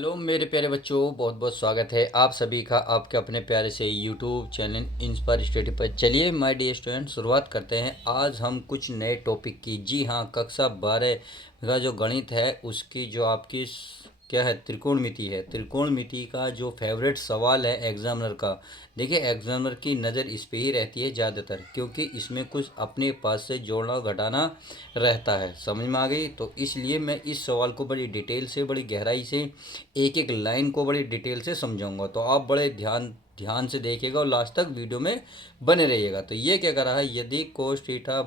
Hello मेरे प्यारे बच्चों, बहुत बहुत स्वागत है आप सभी का आपके अपने प्यारे से यूट्यूब चैनल इंस्पायर स्टडी पर। चलिए माय डियर स्टूडेंट, शुरुआत करते हैं। आज हम कुछ नए टॉपिक की, जी हाँ, कक्षा 12 का जो गणित है उसकी जो आपकी क्या है, त्रिकोणमिति है। त्रिकोणमिति का जो फेवरेट सवाल है एग्जामिनर का। देखिए, एग्जामिनर की नज़र इस पे ही रहती है ज़्यादातर, क्योंकि इसमें कुछ अपने पास से जोड़ना घटाना रहता है। समझ में आ गई? तो इसलिए मैं इस सवाल को बड़ी डिटेल से, बड़ी गहराई से, एक एक लाइन को बड़ी डिटेल से समझाऊंगा। तो आप बड़े ध्यान ध्यान से देखिएगा और लास्ट तक वीडियो में बने रहिएगा। तो ये क्या कर रहा है, यदि cos theta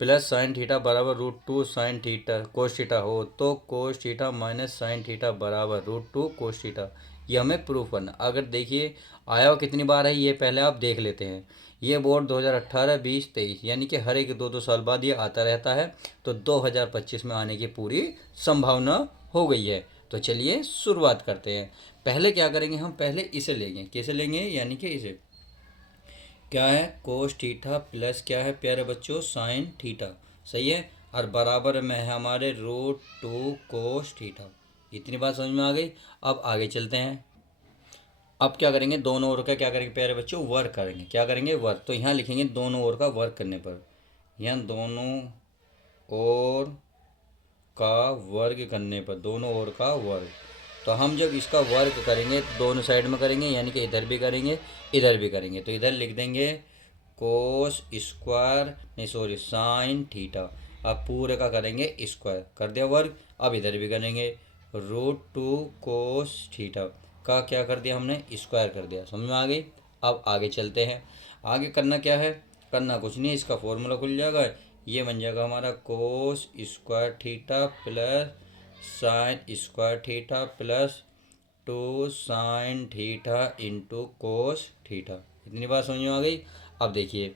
plus sine theta बराबर √2 साइन थीटा कोस थीटा हो, तो cos theta minus sine theta बराबर √2 कोस थीटा। ये हमें प्रूफ करना। अगर देखिए आया हुआ कितनी बार है, ये पहले आप देख लेते हैं। ये बोर्ड 2018, 20, 23 यानी कि हर एक 2-2 साल बाद ये आता रहता है। तो 2025 में आने की पूरी संभावना हो गई है। तो चलिए शुरुआत करते हैं। पहले क्या करेंगे, हम पहले इसे लेंगे। कैसे लेंगे, यानी कि इसे क्या है, कोस थीटा प्लस क्या है प्यारे बच्चों, साइन थीटा। सही है। और बराबर में है हमारे √2 कोस थीटा। इतनी बात समझ में आ गई। अब आगे चलते हैं। अब क्या करेंगे, दोनों ओर का क्या करेंगे प्यारे बच्चों, वर्क करेंगे। क्या करेंगे, वर्क। तो यहाँ लिखेंगे दोनों ओर का वर्क करने पर, यहाँ दोनों ओर का वर्ग करने पर, दोनों ओर का वर्ग। तो हम जब इसका वर्ग करेंगे तो दोनों साइड में करेंगे, यानी कि इधर भी करेंगे इधर भी करेंगे। तो इधर लिख देंगे कोस स्क्वायर, नहीं सॉरी, साइन थीटा। अब पूरे का करेंगे स्क्वायर, कर दिया वर्ग। अब इधर भी करेंगे √2 कोस थीटा का क्या कर दिया हमने, स्क्वायर कर दिया। समझ में आ गई। अब आगे चलते हैं। आगे करना क्या है, करना कुछ नहीं, इसका फॉर्मूला खुल जाएगा। ये बन जाएगा हमारा cos square theta plus sine square theta plus 2 sine theta into cos theta. इतनी बात समझ में आ गई। अब देखिए,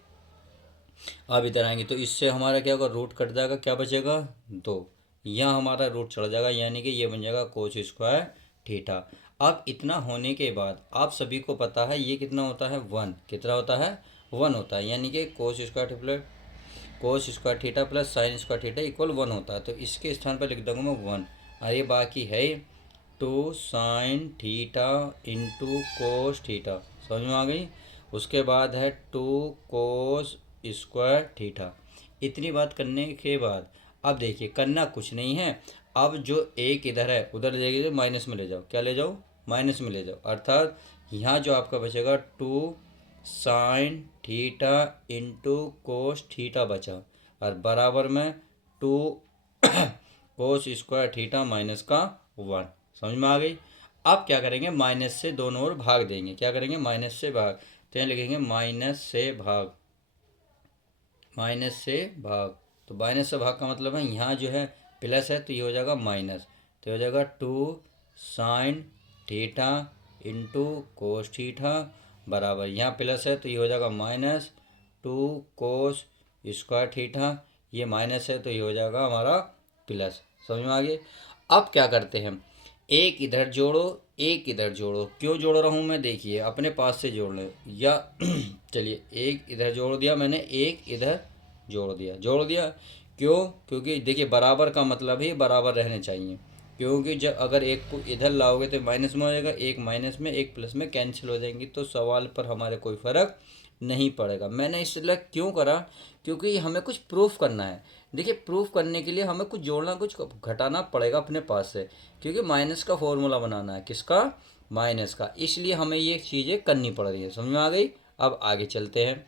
अब इधर आएंगे तो इससे हमारा क्या होगा, रूट कट जाएगा, क्या बचेगा, 2। यहाँ हमारा रूट चढ़ जाएगा, यानी कि ये बन जाएगा कोस स्क्वायर थीटा। अब इतना होने के बाद आप सभी को पता है ये कितना होता है, 1। कितना होता है, 1 होता है। यानी कि cos square theta plus sine square theta equal 1 होता है। तो इसके स्थान पर लिख दूंगा मैं 1। अरे बाकी है 2 sine theta into cos theta. समझ में आ गई। उसके बाद है 2 कोस स्क्वायर थीटा। इतनी बात करने के बाद अब देखिए, करना कुछ नहीं है। अब जो एक इधर है उधर ले जाइए, माइनस में ले जाओ। क्या ले जाओ, माइनस में ले जाओ। अर्थात यहाँ जो आपका बचेगा 2 sine theta into cos theta बचा, और बराबर में 2 कोस स्क्वायर थीटा माइनस का 1। समझ में आ गई। अब क्या करेंगे, माइनस से दोनों ओर भाग देंगे। क्या करेंगे, माइनस से भाग। तो यहाँ लिखेंगे माइनस से भाग, माइनस से भाग। तो माइनस से भाग का मतलब है यहाँ जो है प्लस है तो ये हो जाएगा माइनस। तो हो जाएगा 2 sine theta into cos theta बराबर, यहाँ प्लस है तो ये हो जाएगा -2 कोस स्क्वायर थीटा। ये माइनस है तो ये हो जाएगा हमारा प्लस। समझ में आ गया। अब क्या करते हैं, एक इधर जोड़ो एक इधर जोड़ो। क्यों जोड़ रहा हूँ मैं, देखिए अपने पास से जोड़ लें या चलिए, एक इधर जोड़ दिया मैंने, एक इधर जोड़ दिया। क्यों, क्योंकि देखिए बराबर का मतलब ही बराबर रहने चाहिए। क्योंकि जब अगर एक को इधर लाओगे तो माइनस में हो जाएगा, एक माइनस में एक प्लस में कैंसिल हो जाएंगी, तो सवाल पर हमारे कोई फ़र्क नहीं पड़ेगा। मैंने इसलिए क्यों करा, क्योंकि हमें कुछ प्रूफ करना है। देखिए, प्रूफ करने के लिए हमें कुछ जोड़ना कुछ घटाना पड़ेगा अपने पास से, क्योंकि माइनस का फॉर्मूला बनाना है। किसका, माइनस का। इसलिए हमें ये चीज़ें करनी पड़ रही है। समझ में आ गई। अब आगे चलते हैं।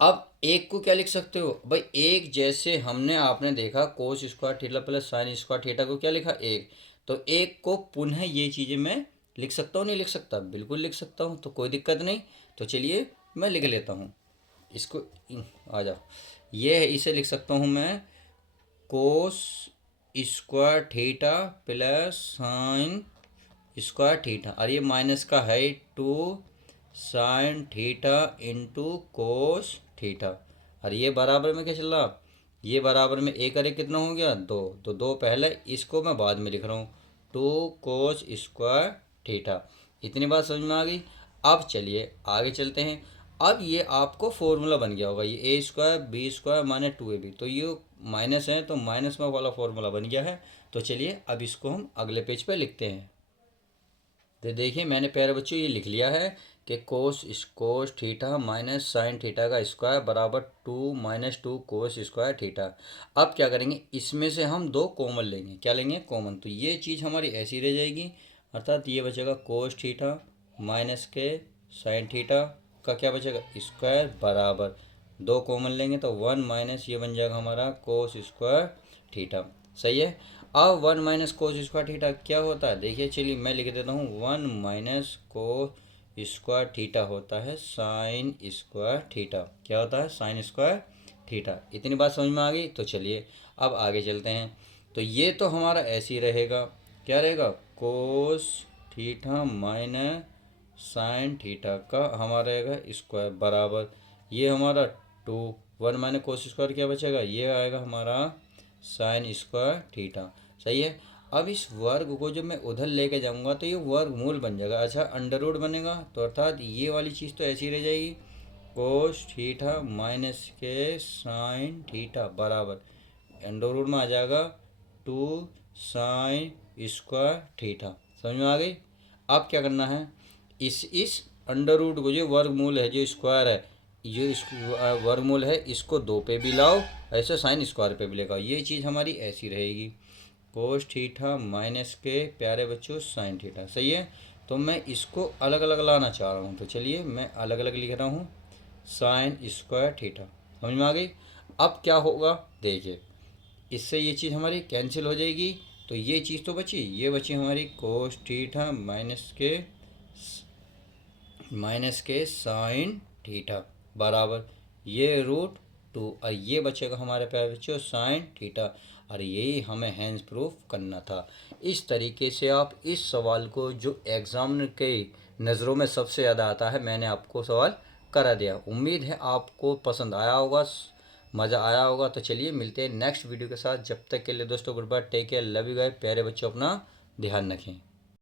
अब एक को क्या लिख सकते हो भाई, एक जैसे हमने आपने देखा cos square theta plus sine square theta को क्या लिखा, एक। तो एक को पुनः ये चीज़ें मैं लिख सकता हूँ, नहीं लिख सकता, बिल्कुल लिख सकता हूँ, तो कोई दिक्कत नहीं। तो चलिए मैं लिख लेता हूँ इसको। आ जाओ, ये है, इसे लिख सकता हूँ मैं cos square theta plus sine square theta, और ये माइनस का है 2 sine theta into cos theta. और ये बराबर में क्या चल रहा, ये बराबर में एक अरे कितना हो गया, 2। तो 2 पहले, इसको मैं बाद में लिख रहा हूँ 2 कोस स्क्वायर थीटा। इतनी बात समझ में आ गई। अब चलिए आगे चलते हैं। अब ये आपको फॉर्मूला बन गया होगा, ये a square b square minus 2ab, तो ये माइनस है तो माइनस में वाला फॉर्मूला बन गया है। तो चलिए अब इसको हम अगले पेज पे लिखते हैं। तो देखिए मैंने प्यारे बच्चों ये लिख लिया है कि cos theta minus sine theta का स्क्वायर बराबर 2 माइनस 2 कोस स्क्वायर थीटा। अब क्या करेंगे, इसमें से हम दो कॉमन लेंगे। क्या लेंगे? कॉमन। तो ये चीज़ हमारी ऐसी रह जाएगी, अर्थात ये बचेगा कोस थीटा माइनस के साइन थीटा का क्या बचेगा, स्क्वायर बराबर दो कॉमन लेंगे तो 1 माइनस ये बन जाएगा हमारा कोस स्क्वायर थीटा। सही है। अब 1 माइनस कोस स्क्वायर थीटा क्या होता है, देखिए चलिए मैं लिख देता हूँ, 1 माइनस कोस स्क्वायर थीटा होता है साइन स्क्वायर थीटा। क्या होता है? Sine square theta. इतनी बात समझ में आ गई? तो चलिए अब आगे चलते हैं। तो ये तो हमारा ऐसे ही रहेगा, क्या रहेगा, cos theta minus sine theta का हमारा रहेगा स्क्वायर बराबर ये हमारा 2, 1 माइनस कोस स्क्वायर क्या बचेगा, ये आएगा हमारा साइन स्क्वायर थीटा। सही है। अब इस वर्ग को जब मैं उधर लेके जाऊंगा तो ये वर्गमूल बन जाएगा। अच्छा, अंडर रूट बनेगा तो अर्थात ये वाली चीज़ तो ऐसी रह जाएगी, कोस थीटा माइनस के साइन थीटा बराबर अंडर रूट में आ जाएगा 2 साइन स्क्वायर थीटा। समझ में आ गई? अब क्या करना है, इस अंडर रूट को, जो वर्गमूल है, जो स्क्वायर है, ये वर्गमूल है, इसको 2 पे भी लाओ, ऐसे साइन स्क्वायर पे भी लगाओ। ये चीज़ हमारी ऐसी रहेगी, कोस थीटा माइनस के प्यारे बच्चों साइन थीटा। सही है। तो मैं इसको अलग अलग लाना चाह रहा हूँ, तो चलिए मैं अलग अलग लिख रहा हूँ, साइन स्क्वायर थीटा। समझ में आ गई? अब क्या होगा, देखिए इससे ये चीज़ हमारी कैंसिल हो जाएगी, तो ये चीज़ तो बची, ये बची हमारी कोस थीटा माइनस के साइन थीटा बराबर ये रूट 2, और ये बचेगा हमारे प्यारे बच्चों साइन थीटा। और यही हमें हैंस प्रूफ करना था। इस तरीके से आप इस सवाल को, जो एग्जाम के नज़रों में सबसे ज़्यादा आता है, मैंने आपको सवाल करा दिया। उम्मीद है आपको पसंद आया होगा, मज़ा आया होगा। तो चलिए मिलते हैं नेक्स्ट वीडियो के साथ। जब तक के लिए दोस्तों good bye, take care, love you guys. प्यारे बच्चों अपना ध्यान रखें।